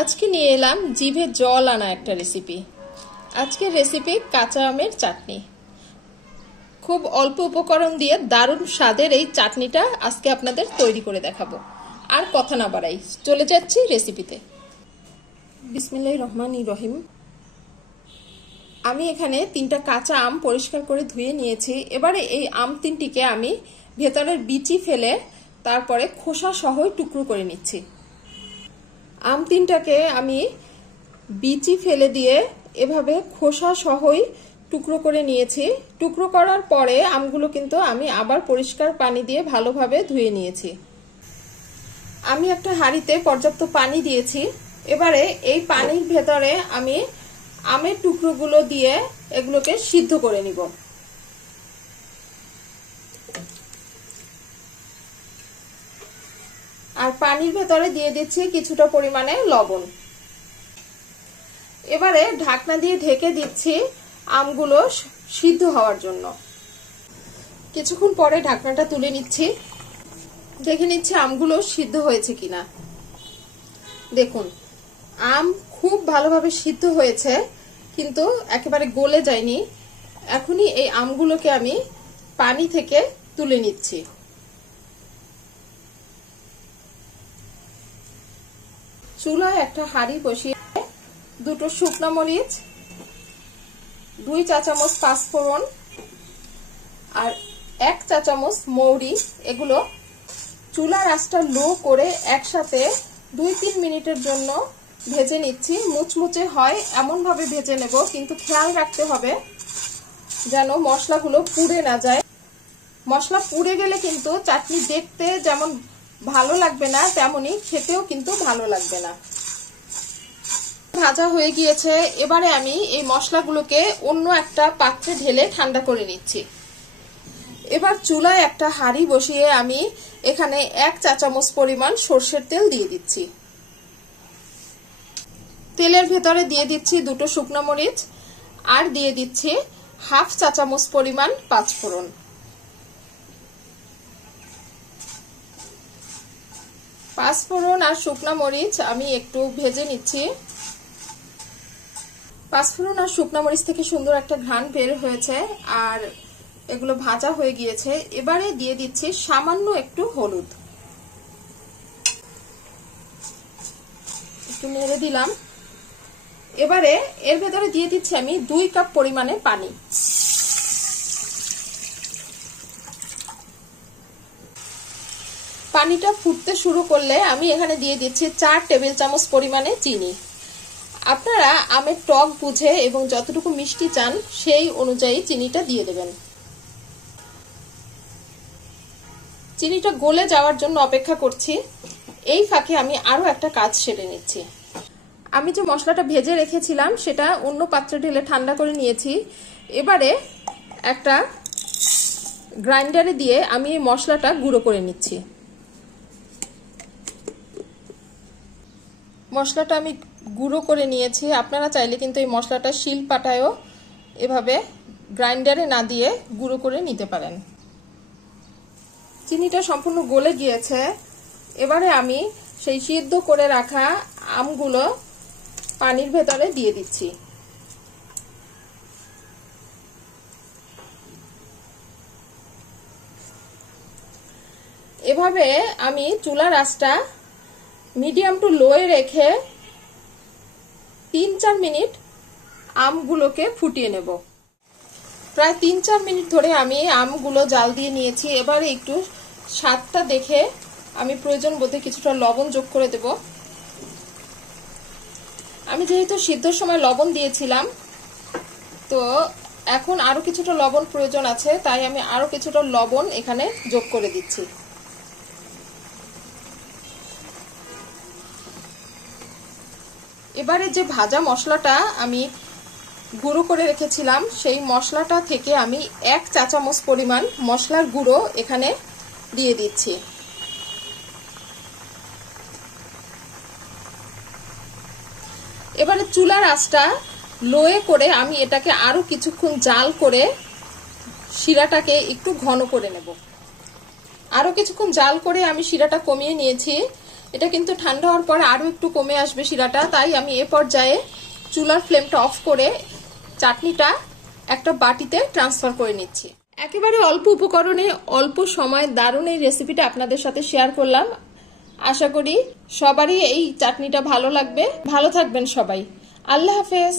আজকে নিয়ে এলাম জিভে জল আনা একটা রেসিপি। আজকের রেসিপি কাঁচা আমের চাটনি। খুব অল্প উপকরণ দিয়ে দারুণ স্বাদের এই চাটনিটা আজকে আপনাদের তৈরি করে দেখাবো। আর কথা না বাড়াই, চলে যাচ্ছি রেসিপিতে। বিসমিল্লাহির রহমানির রহিম। আমি এখানে 3টা কাঁচা আম পরিষ্কার করে ধুয়ে নিয়েছি। এবারে এই আম 3টিকে আমি ভেতরের বিচি ফেলে তারপরে খোসা সহ টুকরো করে নিচ্ছি। আম 3টাকে আমি বিচি ফেলে দিয়ে এভাবে খোসা সহই টুকরো করে নিয়েছি। টুকরো করার পরে আমগুলো কিন্তু আমি আবার পরিষ্কার পানি দিয়ে ভালোভাবে ধুয়ে নিয়েছি। আমি একটা হাঁড়িতে পর্যাপ্ত পানি দিয়েছি। এবারে এই পানির ভেতরে আমি আমের টুকরোগুলো দিয়ে এগুলোকে সিদ্ধ করে নিব। আর পানির ভেতরে দিয়ে দিচ্ছি কিছুটা পরিমাণে লবণ। এবারে ঢাকনা দিয়ে ঢেকে দিচ্ছি আমগুলো সিদ্ধ হওয়ার জন্য। কিছুক্ষণ পরে ঢাকনাটা তুলে নিচ্ছি, দেখে নিচ্ছি আমগুলো সিদ্ধ হয়েছে কিনা। দেখুন, আম খুব ভালোভাবে সিদ্ধ হয়েছে, কিন্তু একেবারে গলে যায়নি। এখনই এই আমগুলোকে আমি পানি থেকে তুলে নিচ্ছি। চুলায় একটা হাঁড়ি বসিয়ে 2টো শুকনো মরিচ, 2 চা চামচ পাঁচফোড়ন আর 1 চা চামচ মৌরি, এগুলো চুলার আঁচটা লো করে একসাথে 2-3 মিনিটের জন্য ভেজে নিচ্ছি। মুচমুচে হয় এমন ভাবে ভেজে নেব, কিন্তু খেয়াল রাখতে হবে যেন মশলাগুলো পুড়ে না যায়। মশলা পুড়ে গেলে কিন্তু চাটনি দেখতে যেমন ভালো লাগবে না, তেমনি খেতেও কিন্তু ভালো লাগবে না। ভাজা হয়ে গিয়েছে। এবারে আমি এই মশলাগুলোকে অন্য একটা পাত্রে ঢেলে ঠান্ডা করে নিচ্ছি। এবার চুলায় একটা হাঁড়ি বসিয়ে আমি এখানে 1 চা চামচ পরিমাণ সরষের তেল দিয়ে দিচ্ছি। তেলের ভেতরে দিয়ে দিচ্ছি 2টো শুকনো মরিচ আর দিয়ে দিচ্ছি 1/2 চা চামচ পরিমাণ পাঁচফোড়ন। পাঁচফোড়ন আর শুকনো মরিচ আমি একটু ভেজে নিচ্ছি। পাঁচফোড়ন আর শুকনো মরিচ থেকে সুন্দর একটা ঘ্রাণ বের হয়েছে আর এগুলো ভাজা হয়ে গিয়েছে। এবারে দিয়ে দিচ্ছি সামান্য একটু হলুদ, একটু নেড়ে দিলাম। এবারে এর ভেতরে দিয়ে দিচ্ছি আমি 2 কাপ পরিমাণে পানি। পানিটা ফুটতে শুরু করলে আমি এখানে দিয়ে দিচ্ছি 4 টেবিল চামচ পরিমাণে চিনি। আপনারা আমের টক বুঝে এবং যতটুকু মিষ্টি চান সেই অনুযায়ী চিনিটা দিয়ে দেবেন। চিনিটা গলে যাওয়ার জন্য অপেক্ষা করছি। এই ফাঁকে আমি আরো একটা কাজ সেরে নিচ্ছি। আমি যে মশলাটা ভেজে রেখেছিলাম সেটা অন্য পাত্রে ঢেলে ঠান্ডা করে নিয়েছি। এবারে একটা গ্রাইন্ডারে দিয়ে আমি এই মশলাটা গুঁড়ো করে নিচ্ছি। মশলাটা আমি গুঁড়ো করে নিয়েছি। আপনারা চাইলে কিন্তু এই মশলাটা শিলপাটায়ও এভাবে গ্রাইন্ডারে না দিয়ে গুঁড়ো করে নিতে পারেন। চিনিটা সম্পূর্ণ গলে গিয়েছে। এবারে আমি সেই সিদ্ধ করে রাখা আমগুলো পানির ভেতরে দিয়ে দিচ্ছি। এভাবে আমি চুলার আঁচটা মিডিয়াম টু লোয়ে রেখে 3-4 মিনিট আমগুলোকে ফুটিয়ে নেব। প্রায় 3-4 মিনিট ধরে আমি আমগুলো জাল দিয়ে নিয়েছি। এবারে একটু স্বাদটা দেখে আমি প্রয়োজন বোধে কিছুটা লবণ যোগ করে দেব। আমি যেহেতু সিদ্ধর সময় লবণ দিয়েছিলাম, তো এখন আরো কিছুটা লবণ প্রয়োজন আছে, তাই আমি আরো কিছুটা লবণ এখানে যোগ করে দিচ্ছি। এবারে যে ভাজা মশলাটা আমি গুঁড়ো করে রেখেছিলাম সেই মশলাটা থেকে আমি 1 চা চামচ পরিমাণ মশলার গুঁড়ো এখানে দিয়ে দিচ্ছি। এবারে চুলার আঁচটা লোয়ে করে আমি এটাকে আরো কিছুক্ষণ জাল করে শিরাটাকে একটু ঘন করে নেব। আরো কিছুক্ষণ জাল করে আমি শিরাটা কমিয়ে নিয়েছি। এটা কিন্তু ঠান্ডা হওয়ার পর আরো একটু কমে আসবে শিরাটা, তাই আমি এ পর্যায়ে চুলার ফ্লেমটা অফ করে চাটনিটা একটা বাটিতে ট্রান্সফার করে নিচ্ছি। একেবারে অল্প উপকরণে অল্প সময় দারুণ এই রেসিপিটা আপনাদের সাথে শেয়ার করলাম। আশা করি সবারই এই চাটনিটা ভালো লাগবে। ভালো থাকবেন সবাই। আল্লাহ হাফেজ।